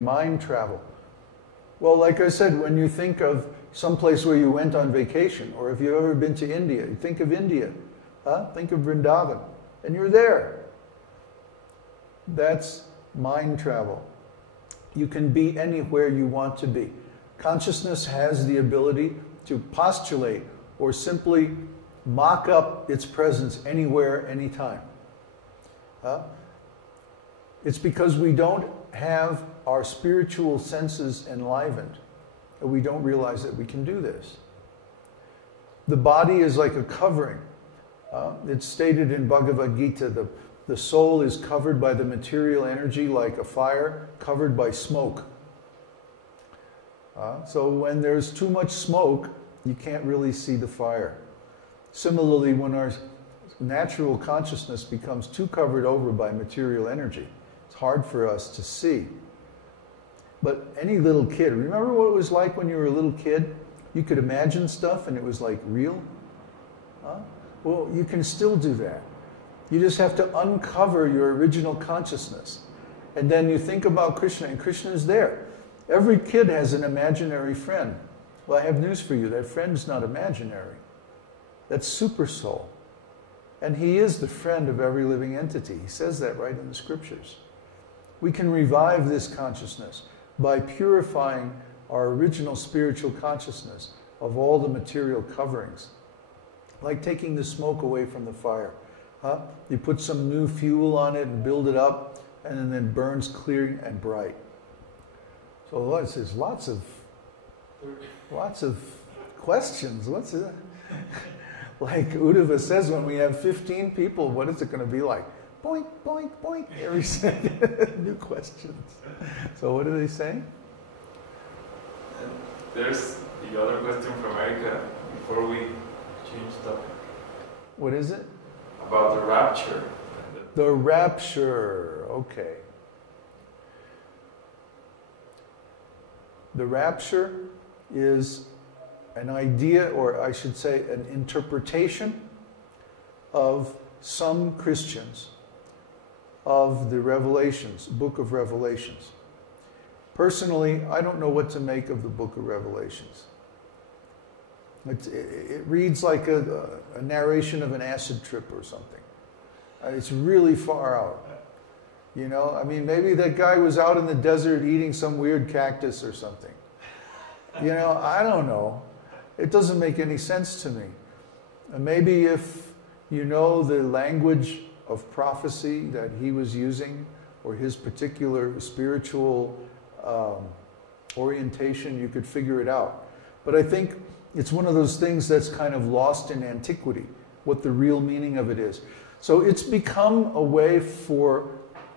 mind travel. Well, like I said, when you think of some place where you went on vacation, or if you've ever been to India, you think of India, think of Vrindavan, and you're there. That's mind travel. You can be anywhere you want to be. Consciousness has the ability to postulate or simply mock up its presence anywhere, anytime. It's because we don't have our spiritual senses enlivened that we don't realize that we can do this. The body is like a covering. It's stated in Bhagavad Gita, the soul is covered by the material energy like a fire covered by smoke. So when there's too much smoke, you can't really see the fire. Similarly, when our natural consciousness becomes too covered over by material energy, it's hard for us to see. But any little kid, remember what it was like when you were a little kid? You could imagine stuff and it was like real? Well, you can still do that. You just have to uncover your original consciousness. And then you think about Krishna, and Krishna is there. Every kid has an imaginary friend. Well, I have news for you. That friend's not imaginary. That's super soul. And he is the friend of every living entity. He says that right in the scriptures. We can revive this consciousness by purifying our original spiritual consciousness of all the material coverings. Like taking the smoke away from the fire. You put some new fuel on it and build it up, and then it burns clear and bright. So there's lots of questions. What's it? Like Uddhava says, when we have 15 people, what is it going to be like? Boink, boink, boink, every second. New questions. So what are they saying? There's the other question from America before we change topic. What is it? About the rapture. The rapture, okay. The rapture is an idea, or I should say an interpretation of some Christians of the Revelations, Book of Revelations. Personally, I don't know what to make of the Book of Revelations. It reads like a narration of an acid trip or something. It's really far out. You know, I mean, maybe that guy was out in the desert eating some weird cactus or something. You know, I don't know. It doesn't make any sense to me. And maybe if you know the language of prophecy that he was using, or his particular spiritual orientation, you could figure it out. But I think it's one of those things that's kind of lost in antiquity, what the real meaning of it is. So it's become a way for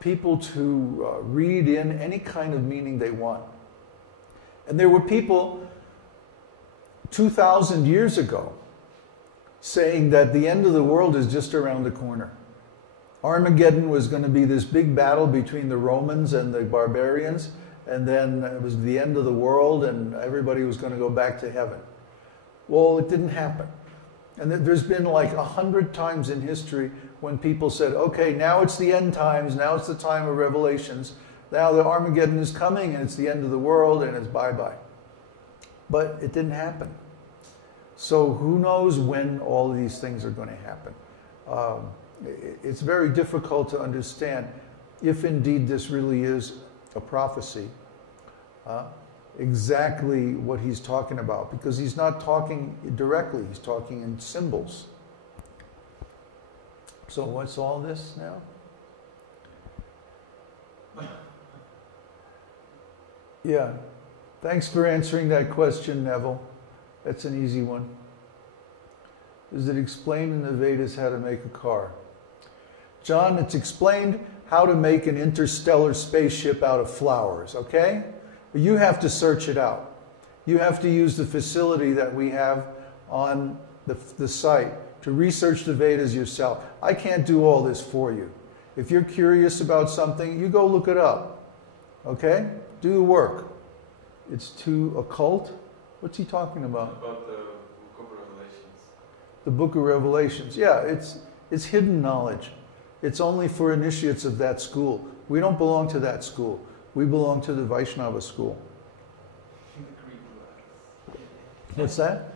people to read in any kind of meaning they want. And there were people 2,000 years ago saying that the end of the world is just around the corner. Armageddon was going to be this big battle between the Romans and the barbarians, and then it was the end of the world and everybody was going to go back to heaven. Well, it didn't happen. And there's been like 100 times in history when people said, okay, now it's the end times, now it's the time of revelations, now the Armageddon is coming and it's the end of the world and it's bye-bye. But it didn't happen. So who knows when all of these things are going to happen. It's very difficult to understand if indeed this really is a prophecy, exactly what he's talking about, because he's not talking directly, he's talking in symbols. So what's all this now? Yeah, thanks for answering that question, Neville. That's an easy one. Is it explained in the Vedas how to make a car? John, it's explained how to make an interstellar spaceship out of flowers, okay? But you have to search it out. You have to use the facility that we have on the site to research the Vedas yourself. I can't do all this for you. If you're curious about something, you go look it up, okay? Do the work. It's too occult. What's he talking about? About the Book of Revelations. The Book of Revelations. Yeah, it's hidden knowledge. It's only for initiates of that school. We don't belong to that school. We belong to the Vaishnava school. What's that?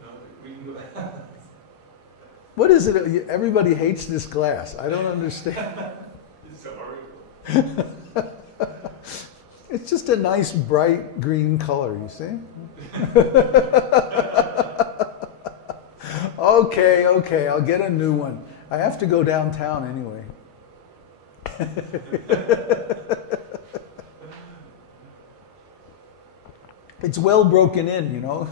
No, the green glass. What is it? Everybody hates this glass. I don't understand. It's horrible. It's just a nice bright green color, you see? Okay, I'll get a new one. I have to go downtown anyway. It's well broken in, you know.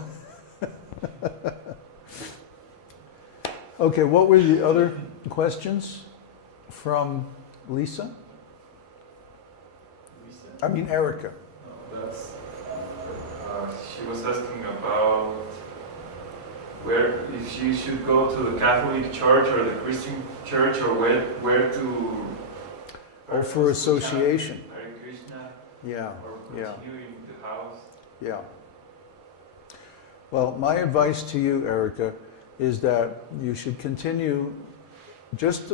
Okay, what were the other questions from Lisa? I mean Erica. That's, she was asking about where, if she should go to the Catholic Church or the Christian Church, or where to. Or for association. Hare Krishna. Yeah. Or Yeah. continue in the house. Yeah. Well, my advice to you, Erica, is that you should continue just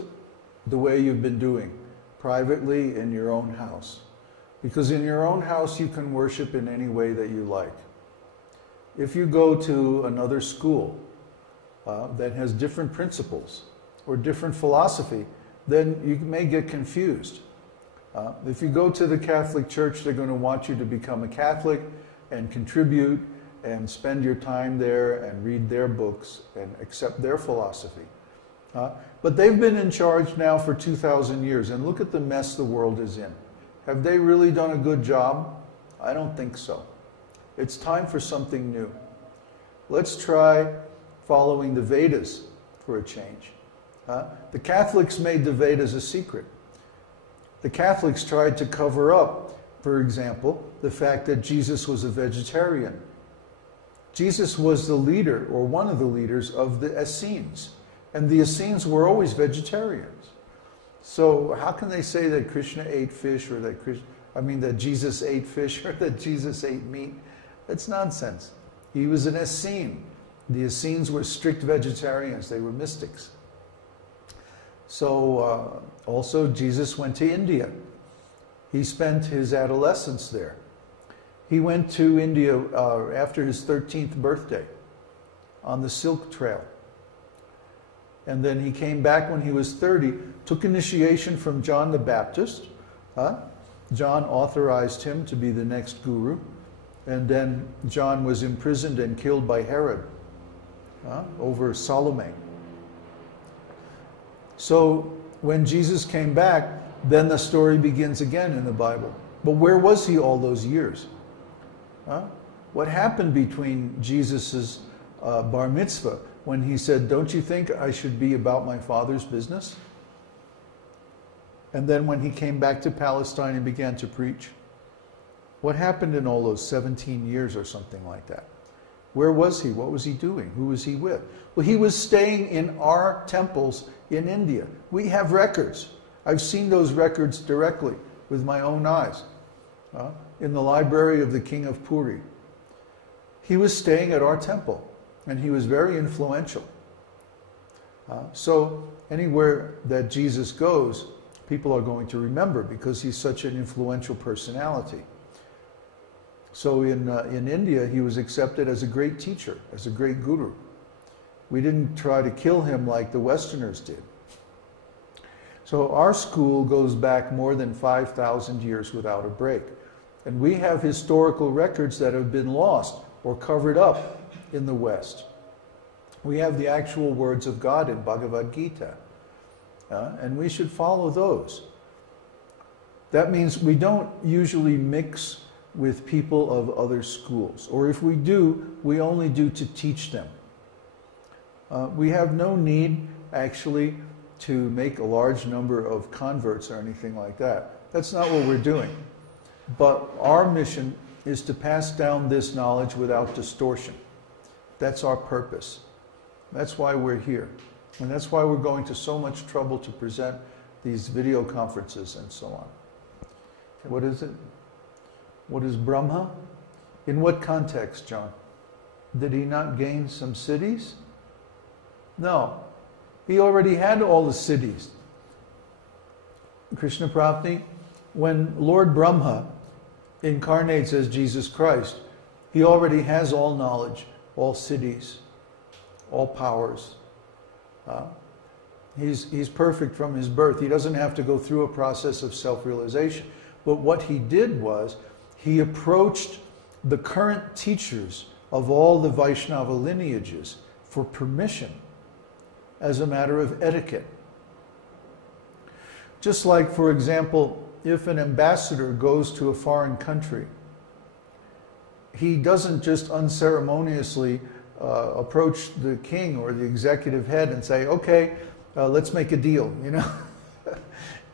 the way you've been doing, privately in your own house. Because in your own house you can worship in any way that you like. If you go to another school that has different principles or different philosophy, then you may get confused. If you go to the Catholic Church, they're going to want you to become a Catholic and contribute and spend your time there and read their books and accept their philosophy. But they've been in charge now for 2,000 years, and look at the mess the world is in. Have they really done a good job? I don't think so. It's time for something new. Let's try following the Vedas for a change. The Catholics made the Vedas a secret. The Catholics tried to cover up, for example, the fact that Jesus was a vegetarian. Jesus was the leader, or one of the leaders, of the Essenes. And the Essenes were always vegetarians. So how can they say that Krishna ate fish, or that Jesus ate fish, or that Jesus ate meat? That's nonsense. He was an Essene. The Essenes were strict vegetarians. They were mystics. So also Jesus went to India. He spent his adolescence there. He went to India after his 13th birthday on the Silk Trail. And then he came back when he was 30, took initiation from John the Baptist. John authorized him to be the next guru. And then John was imprisoned and killed by Herod over Salome. So when Jesus came back, then the story begins again in the Bible. But where was he all those years? What happened between Jesus' bar mitzvah when he said, "Don't you think I should be about my Father's business?" And then when he came back to Palestine and began to preach, what happened in all those 17 years or something like that? Where was he? What was he doing? Who was he with? Well, he was staying in our temples in India. We have records. I've seen those records directly with my own eyes in the library of the king of Puri. He was staying at our temple, and he was very influential. So anywhere that Jesus goes, people are going to remember because he's such an influential personality. So in India, he was accepted as a great teacher, as a great guru. We didn't try to kill him like the Westerners did. So our school goes back more than 5,000 years without a break. And we have historical records that have been lost or covered up in the West. We have the actual words of God in Bhagavad Gita. And we should follow those. That means we don't usually mix with people of other schools. Or if we do, we only do to teach them. We have no need, actually, to make a large number of converts or anything like that. That's not what we're doing. But our mission is to pass down this knowledge without distortion. That's our purpose. That's why we're here. And that's why we're going to so much trouble to present these video conferences and so on. What is it? What is Brahma? In what context, John? Did he not gain some cities? No. He already had all the cities. Krishna Prapti, when Lord Brahma incarnates as Jesus Christ, he already has all knowledge, all siddhis, all powers. He's perfect from his birth. He doesn't have to go through a process of self-realization. But what he did was, he approached the current teachers of all the Vaishnava lineages for permission as a matter of etiquette. Just like, for example, if an ambassador goes to a foreign country, he doesn't just unceremoniously approach the king or the executive head and say, okay, let's make a deal, you know.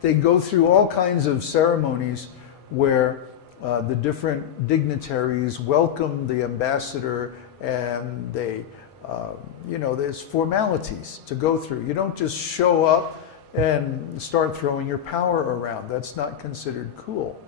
They go through all kinds of ceremonies where the different dignitaries welcome the ambassador, and they, you know, there's formalities to go through. You don't just show up and start throwing your power around. That's not considered cool.